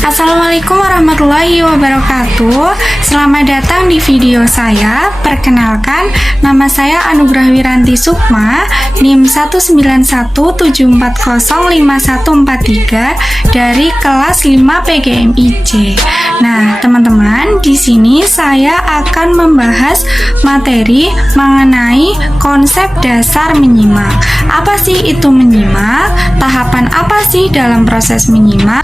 Assalamualaikum warahmatullahi wabarakatuh. Selamat datang di video saya. Perkenalkan, nama saya Anugrah Wiranti Sukma, NIM 19174054143 dari kelas 5 PGMIC. Nah, teman-teman, di sini saya akan membahas materi mengenai konsep dasar menyimak. Apa sih itu menyimak? Tahapan apa sih dalam proses menyimak?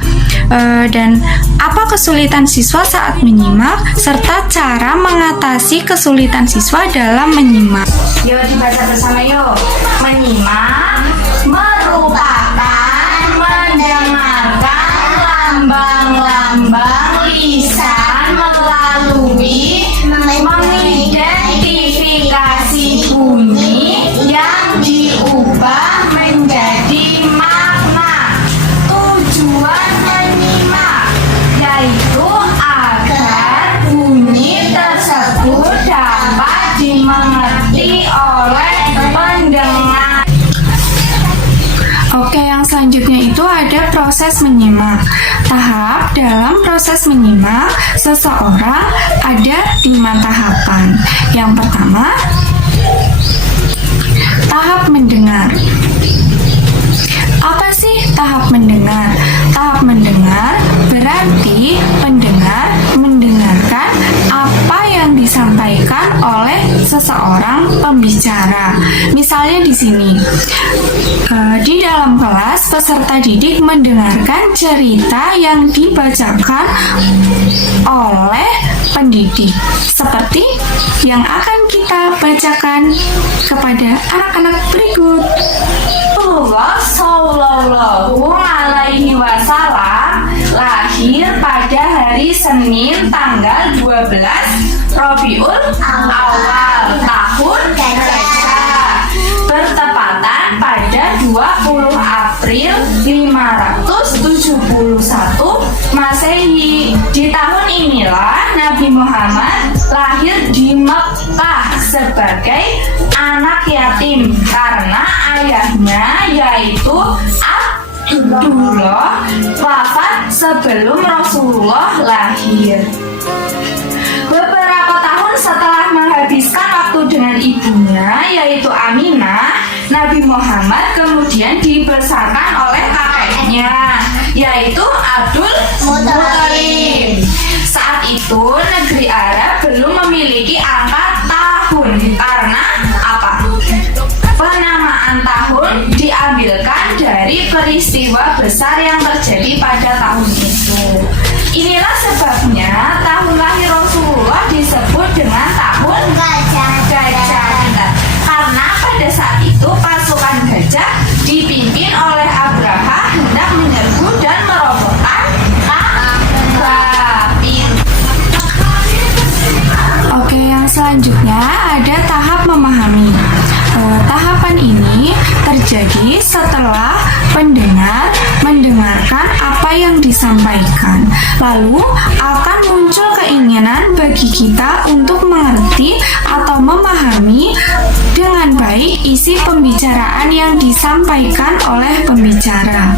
Dan apa kesulitan siswa saat menyimak, serta cara mengatasi kesulitan siswa dalam menyimak. Yuk dibaca bersama yuk. Menyimak merupakan mendengarkan lambang-lambang lisan melalui mengidentifikasi bunyi yang diubah menjadi makna. Tujuan menyimak yaitu agar bunyi tersebut dapat dimengerti oleh pendengar. Oke, yang selanjutnya itu ada proses menyimak. Tahap dalam proses menyimak seseorang ada 5 tahapan. Yang pertama, tahap mendengar. Apa sih tahap mendengar? Tahap mendengar berarti pendengar mendengarkan apa yang disampaikan oleh seseorang pembicara. Misalnya di sini, di dalam kelas peserta didik mendengarkan cerita yang dibacakan oleh pendidik, seperti yang akan kita bacakan kepada anak-anak berikut. Rasulullah Shallallahu Alaihi Wasallam lahir pada hari Senin tanggal 12 Rabiul Awal tahun Gajah, bertepatan pada 20 April 571 Masehi. Di tahun inilah Nabi Muhammad lahir di Mekah sebagai anak yatim karena ayahnya yaitu Abdullah wafat sebelum Rasulullah lahir. Beberapa tahun setelah menghabiskan waktu dengan ibunya yaitu Aminah, Nabi Muhammad kemudian dibesarkan oleh kakeknya yaitu Abdul Muthalib. Saat itu negeri Arab belum memiliki angka tahun karena apa? Penamaan tahun diambilkan dari peristiwa besar yang terjadi pada tahun itu. Inilah sebabnya tahun lahir Rasulullah disebut dengan tahun gajah. Karena pada saat itu pasukan gajah dipimpin oleh Abraha hendak menyerbu dan merobohkan Ka'bah. Oke, yang selanjutnya ada tahap memahami. Tahapan ini terjadi setelah pendengar mendengarkan apa yang disampaikan, lalu akan muncul keinginan bagi kita untuk mengerti atau memahami dengan baik isi pembicaraan yang disampaikan oleh pembicara.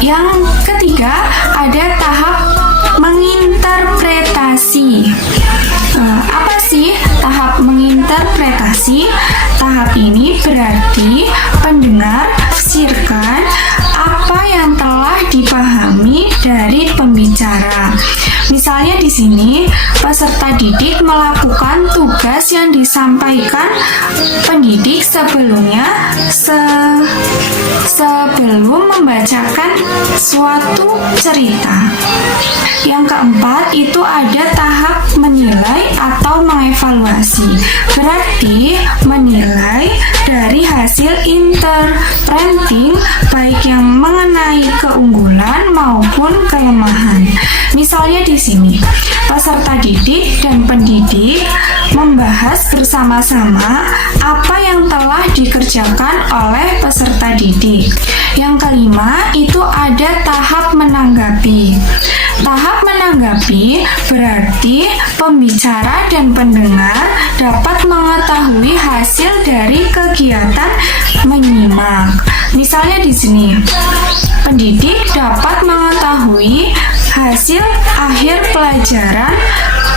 Yang ketiga ada tahap menginterpretasi. Apa sih tahap menginterpretasi? Tahap ini berarti pendengar tafsirkan apa yang telah dipahami dari pembicara. Misalnya di sini, peserta didik melakukan tugas yang disampaikan pendidik sebelumnya sebelum membacakan suatu cerita. Yang keempat itu ada tahap menilai atau mengevaluasi. Berarti menilai dari hasil interpreting baik yang mengenai keunggulan maupun kelemahan. Misalnya di sini, peserta didik dan pendidik membahas bersama-sama apa yang telah dikerjakan oleh peserta didik. Yang kelima itu ada tahap menanggapi. Tahap menanggapi berarti pembicara dan pendengar dapat mengetahui hasil dari kegiatan menyimak. Misalnya di sini, pendidik pelajaran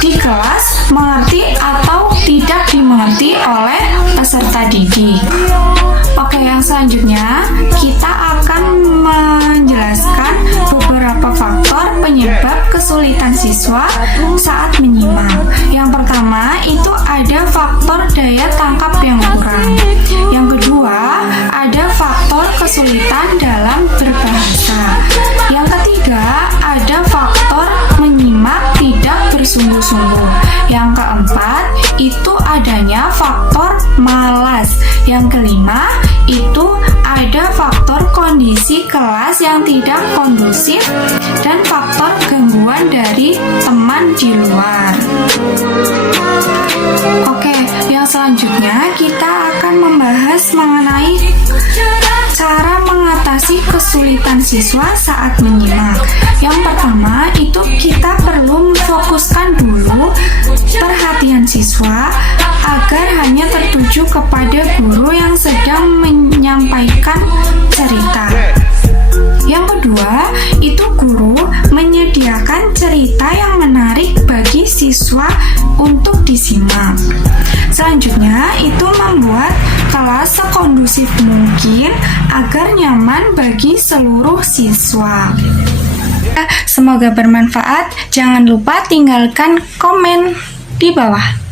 di kelas mengerti atau tidak dimengerti oleh peserta didik. Oke, yang selanjutnya kita akan menjelaskan beberapa faktor penyebab kesulitan siswa saat menyimak. Yang pertama itu ada faktor daya tangkap yang kurang. Yang kedua ada faktor kesulitan dalam berbahasa. Yang ketiga ada faktor menyimak tidak bersungguh-sungguh. Yang keempat itu adanya faktor malas. Yang kelima itu ada faktor kondisi kelas yang tidak kondusif dan faktor gangguan dari teman di luar. Oke, yang selanjutnya kita akan membahas mengenai cara mengatasi kesulitan siswa saat menyimak. Yang pertama itu kita perlu memfokuskan dulu perhatian siswa agar hanya tertuju kepada guru yang sedang menyampaikan cerita. Yang kedua, itu guru menyediakan cerita yang menarik bagi siswa untuk disimak. Selanjutnya, itu membuat kelas sekondusif mungkin agar nyaman bagi seluruh siswa. Semoga bermanfaat. Jangan lupa tinggalkan komen di bawah.